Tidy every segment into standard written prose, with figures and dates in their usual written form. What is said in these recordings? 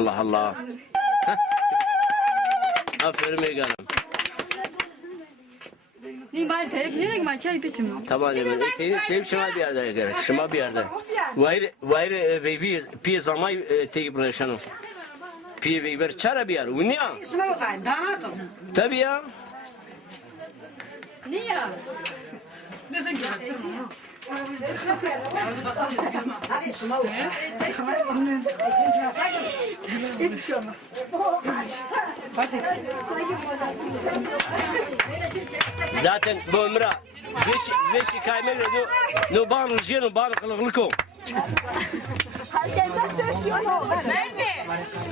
Allah Allah. Aferin Megan'ım. Ni ben teyip nereye ben çay içim. Tamam teyip şıma bir yerde gerek. Şıma bir yerde. Vayr pi zamay teyip reşanım. Pi ver çara bir yer. Unya. İsmi yok ay damadım. Tabii ya. Niye? Zaten bu ömre beşi kaymele no ban rujeno ban kılıklıko.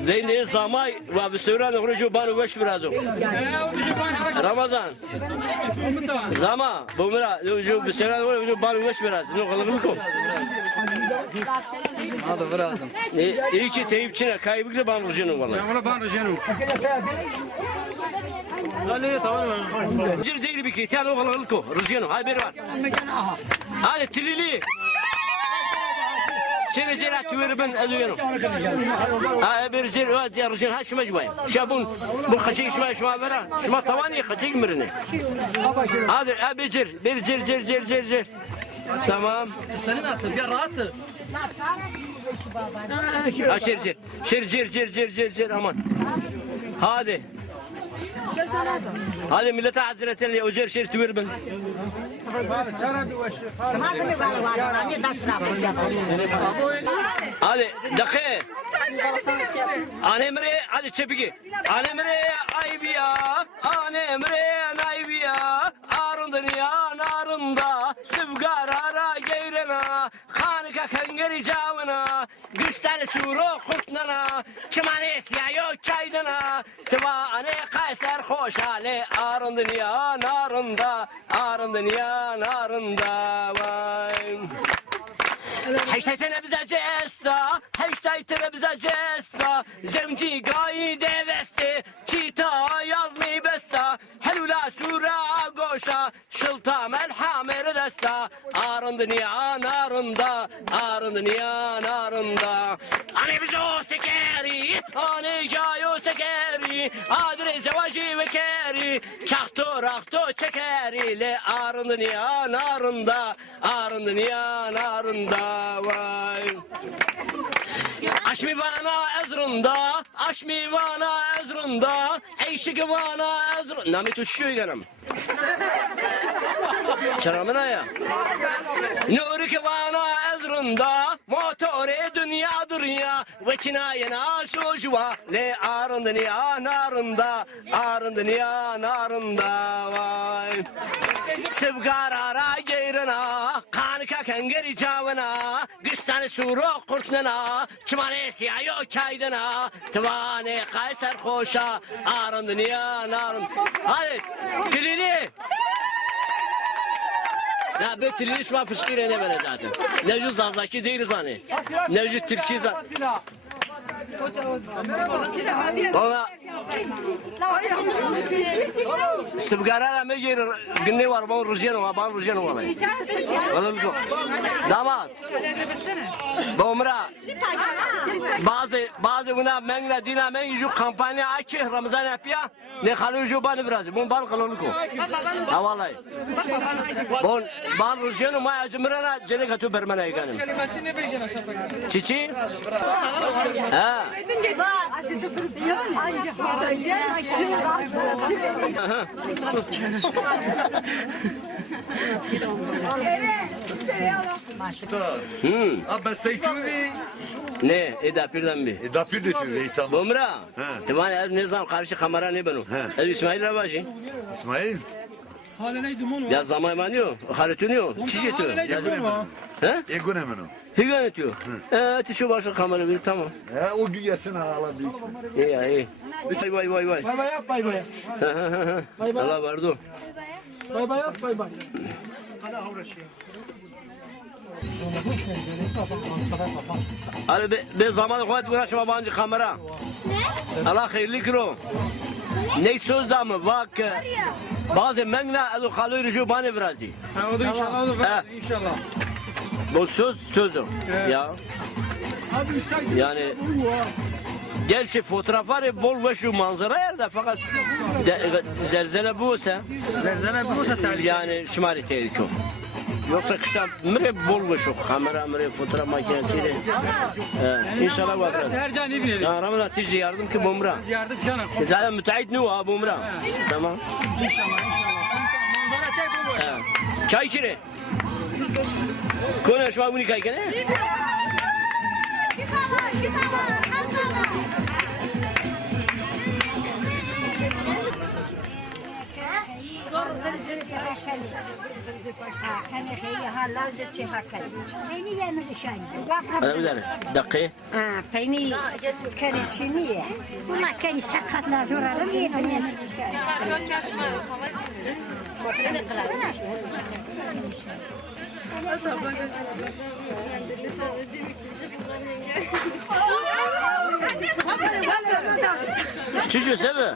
Ne zamay ve bir sürü ruju ban veş birazım. Ramazan. Zama bu ömre ruju bir sürü ruju ban veş biraz. No kılıklıko. Hadi birazım. İyi ki teyipçine kaybıkla ban rujeno vallahi. Ama ban rujeno. Hadi tamam. Cir değil bir ki yani o kılıklıko rujeno. Hay beri var. Hadi tilili. Seni cerat ben alıyorum. Ha bir cer ya rujeno ha şuma şuma. Şabun bu kaçı şuma vera. Şuma tavani kaçı mırını. Hadi bir cer. Tamam. Senin atı bir rahatı. Ha cer aman. Hadi. Hadi millete hazretel ya ucer şer tüver ben. Hadi dakika. Anemre hadi çepiki. Anemre aybiya. Anemre aybiya. Arındır ya narında. Sıvgarara geyrena. Kanıka kengeri cavına. Güçten suru kurtnana. Çımane siyayo çaydana. Tıvane kayser hoşale. Arındın ya narında. Arındın ya narında. Vay. Heştaytene bize cesta, heştaytene bize cesta. Zemci gayi devesti, çita yazmayı besta. Helula sura goşa, şılta melhamere desta. Arındın ya narında, arındın ya narında. Ane bize o sekeri, ane gayo sekeri. Adre zevaji ve keri, çaktı raktı çekeri. Le arındın ya narında, arındın ya narında. Vay. Aşmi bana ezrunda, aşmi bana ezrunda, eşik bana ezrunda. Nami tuşuyor canım. Çaramına ya. Nurik bana ezrunda, motori dünyadır ya. Ve çinayena şuşva, le arındın ya narında, arındın ya narında. Vay. Sıvgarara geyrina, kanka kengeri cavına, güçten suru kurtnana, çımane siyayo çaydına, tıvane kayser hoşa, arındın ya narın. Hadi, tilili. Ya be tilili şuma fışkır ene bana zaten. Nevcu zazaki değiliz hani. Nevcu Türkiye zaten. Ona Sıvgarara mı gelir? Günde var bana rujeno var, bana rujeno var. Bana rujeno. Damat. Bomra. Bazı buna mengle dina menju kampanya açı Ramazan yapıyor. Ne kalıcı bana biraz. Bunu bana kalıcı. Ha vallahi. Bana rujeno maya acımırana cene katı bermana yıkanım. Çiçi? Ha. Abi sen tüvi. Ne? Edapirden bir. Dapir de tüvi tamam. Bomra. Tamam az ne zaman karşı kamera ne benim? Az İsmail Rabaji. İsmail. Ya zaman manıyor. Harituniyor. Çişetiyor. He? Egon hemen o. Higan etiyor. Tişu başka kamera bir tamam. O gün yesin hala büyük. İyi ya iyi. Vay. Bay bay yap bay bay. Allah vardı. Bay bay yap bay bay. Abi be zaman koyat uğraşma bancı kamera. Ne? Allah hayırlı kiro. Ne söz da mı? Bak. Bazı menna alı kalırıcı bana biraz. Ha o da inşallah olur. İnşallah. Bu söz o. Ya. Abi üstten Yani Gerçi fotoğrafları bol ve şu manzara yerde fakat zelzele bu olsa Zelzele bu olsa tabii. yani şımari tehlike. Yoksa kısa mire bol ve şu kamera mire fotoğraf makinesiyle. İnşallah bakacağız. Her can iyi bilir. Ya Ramazan tecrübe yardım ki bumra. Yardım canım. Zaten müteahhit ne o ha bumra. Tamam. İnşallah. Manzara tek bu. Çay içire. Konuşma bunu kaykene. Hadi bir tane. Dakika. Peynir karışımı. Bunlar kendi sakatlar zorarım yediniz. Çocuğu sever.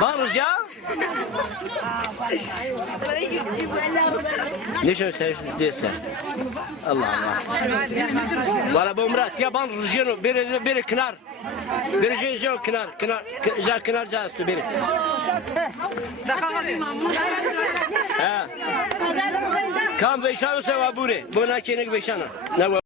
Varız ya. Ne şöyle sersiz değilse. Allah Allah. Valla bu Murat ya ben rıjını biri kınar. Biri rıjını kınar kınar cazı biri. Ha. Kam beşanı seva buri. Bu nakenik beşanı. Ne